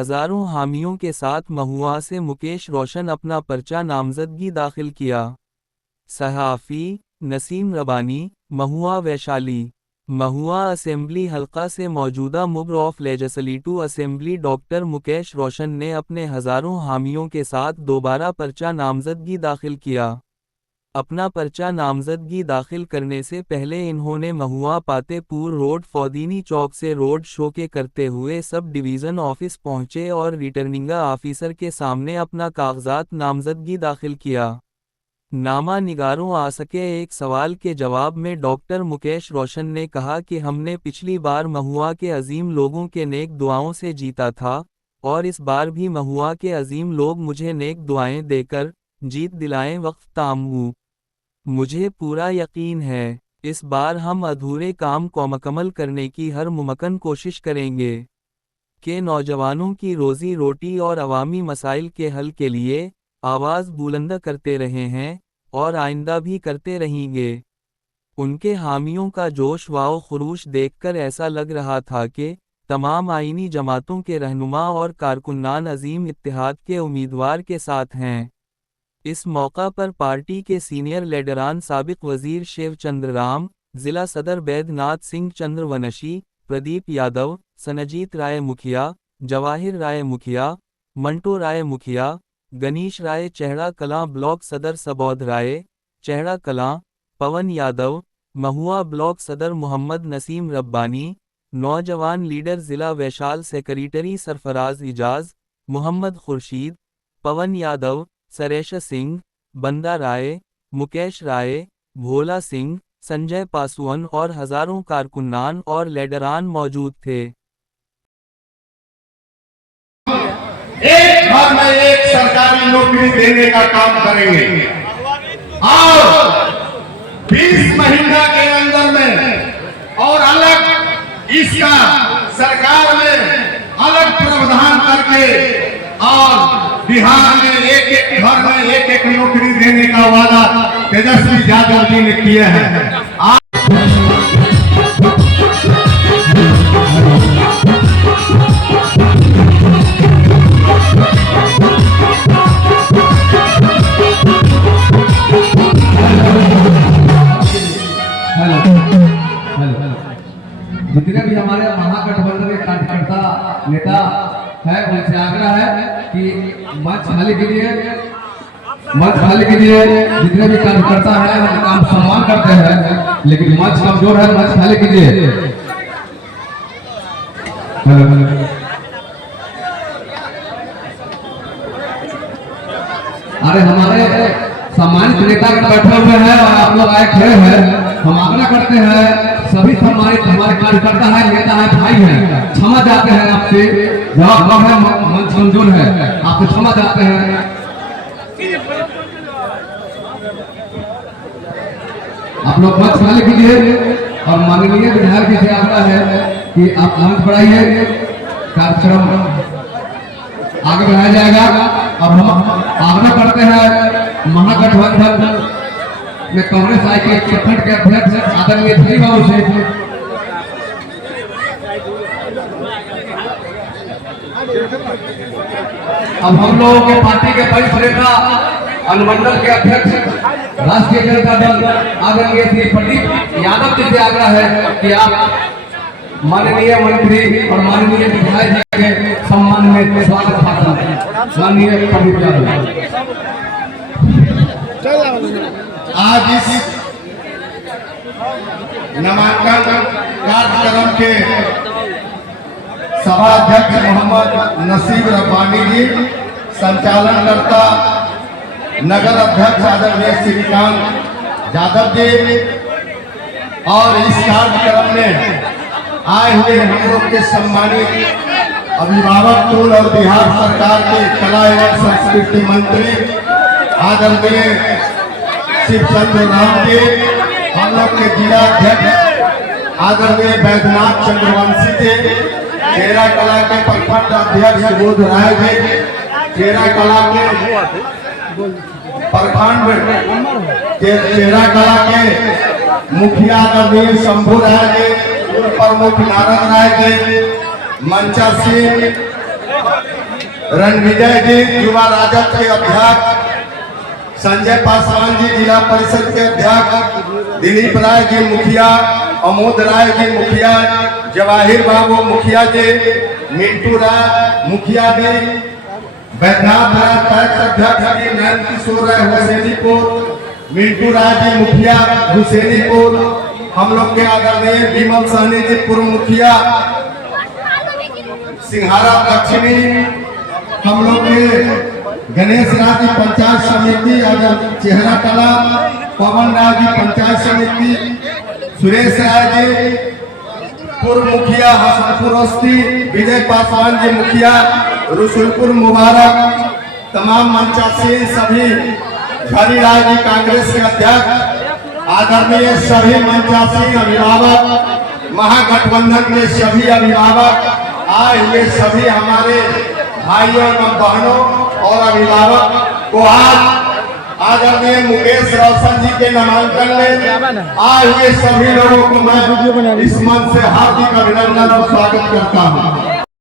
हजारों हामियों के साथ महुआ से मुकेश रोशन अपना पर्चा नामजदगी दाखिल किया। सहाफ़ी नसीम रबानी, महुआ वैशाली। महुआ असेंबली हल्का से मौजूदा member of legislative assembly doctor Mukesh Roshan ने अपने हजारों हामियों के साथ दोबारा पर्चा नामजदगी दाखिल किया। अपना पर्चा नामजदगी दाखिल करने से पहले इन्होंने महुआ पातेपुर रोड फौदीनी चौक से रोड शो के करते हुए सब डिवीज़न ऑफिस पहुंचे और रिटर्निंग ऑफिसर के सामने अपना कागजात नामजदगी दाखिल किया। नामा निगारों आ सके एक सवाल के जवाब में डॉक्टर मुकेश रोशन ने कहा कि हमने पिछली बार महुआ के अजीम लोगों के नेक दुआओं से जीता था और इस बार भी महुआ के अजीम लोग मुझे नेक दुआएं देकर जीत दिलाएं वक्त तामू। मुझे पूरा यकीन है इस बार हम अधूरे काम को मुकम्मल करने की हर मुमकिन कोशिश करेंगे कि नौजवानों की रोजी रोटी और अवामी मसाइल के हल के लिए आवाज़ बुलंद करते रहे हैं और आइंदा भी करते रहेंगे। उनके हामियों का जोश व खुरूश देखकर ऐसा लग रहा था कि तमाम आईनी जमातों के रहनुमा और कारकुनान अजीम इत्तेहाद के उम्मीदवार के साथ हैं। इस मौका पर पार्टी के सीनियर लीडरान साबिक वजीर शिव चंद्र राम, जिला सदर बैद्यनाथ सिंह चंद्रवंशी, प्रदीप यादव, सनजीत राय मुखिया, जवाहिर राय मुखिया, मंटो राय मुखिया, गणेश राय चेहरा कलां ब्लॉक सदर सबौध राय चेहरा कलां, पवन यादव, महुआ ब्लॉक सदर मोहम्मद नसीम रब्बानी, नौजवान लीडर जिला वैशाल सेक्रेटरी सरफराज इजाज, मोहम्मद खुर्शीद, पवन यादव, सरेश सिंह, बंदा राय, मुकेश राय, भोला सिंह, संजय पासवान और हजारों कारकुनान और लीडरान मौजूद थे। एक घर में एक सरकारी नौकरी देने का काम करेंगे और 20 महीना के अंदर में और अलग इसका सरकार में अलग प्रावधान करके और बिहार में एक एक घर में एक एक नौकरी देने का वादा तेजस्वी यादव जी ने किया है। जितने भी हमारे महागठबंधन के कार्यकर्ता नेता है उनसे आग्रह है कि मंच खाली कीजिए, मंच खाली कीजिए। जितने भी कार्यकर्ता है हम काम सम्मान करते हैं लेकिन मंच कमजोर है, मंच खाली कीजिए। अरे हमारे सम्मानित नेता बैठे हुए हैं और आप लोग आए खड़े हैं। हम आग्रह करते हैं सभी सम्मानित हमारे कार्यकर्ता है, नेता है, भाई हैं, क्षमा चाहते हैं आपसे। जवाब कम है, मंच कमजोर है, आपसे क्षमा चाहते हैं। आप लोग मंच खाली कीजिए और माननीय विधायक जी से आग्रह है कि आप मंच बढ़ाइए, कार्यक्रम आगे बढ़ाया जाएगा। अब हम आग्रह करते हैं महागठबंधन में कांग्रेस आई के उत्तराखंड के अध्यक्ष आदरणीय धनी बाबू से अब हम लोगों के पार्टी के वरिष्ठ नेता अनुमंडल के अध्यक्ष राष्ट्रीय जनता दल आदरणीय श्री प्रदीप यादव जी से आग्रह है कि आप माननीय मंत्री और माननीय विधायक जी के सम्मान में स्वागत भाषण माननीय प्रदीप यादव। आज इस नामांकन कार्यक्रम के सभाध्यक्ष मोहम्मद नसीम रब्बानी जी, संचालनकर्ता नगर अध्यक्ष आदरणीय श्रीकांत यादव जी और इस कार्यक्रम में आए हुए हम लोग के सम्मानित अभिभावक कुल और बिहार सरकार के कला एवं संस्कृति मंत्री आदरणीय शिव चंद्र राम जी, हम लोग के जिला अध्यक्ष आदरणीय बैद्यनाथ चंद्रवंशी जी, चेहरा कला के प्रखंड अध्यक्ष बोध राय जी, चेहरा कला के प्रखंड चेहरा कला के मुखिया आदरणीय शंभू राय जी, प्रमुख नारायण राय जी, मंचा सिंह रणविजय जी युवा राजद के अध्यक्ष, संजय पासवान जी जिला परिषद के अध्यक्ष, दिलीप राय जी मुखिया, अमोद राय जी मुखिया, जवाहिर बाबू मुखिया जी, मिंटू राय मुखिया जी, बैद्यनाथ राय पैक्स अध्यक्ष जी, नयन किशोर राय हुसैनीपुर, मिंटू राय जी मुखिया हुसैनीपुर, हम लोग के आदरणीय विमल सहनी जी पूर्व मुखिया सिंघारा दक्षिणी, हम लोग के गणेश राज जी पंचायत समिति चेहरा कला, पवन राय जी पंचायत समिति, सुरेश राय जी पूर्व मुखिया हसनपुर अस्थि, विजय पासवान जी मुखिया रसुलपुर मुबारक, तमाम मंचासीन सभी, हरिराज जी कांग्रेस के अध्यक्ष, आदरणीय सभी मंचासीन अभिभावक, महागठबंधन के सभी अभिभावक, आए हुए सभी हमारे भाइयों एवं बहनों और अभिभावक को आज आदरणीय मुकेश रोशन जी के नामांकन में आए हुए सभी लोगों को मैं इस मंच से हार्दिक अभिनंदन और स्वागत करता हूँ।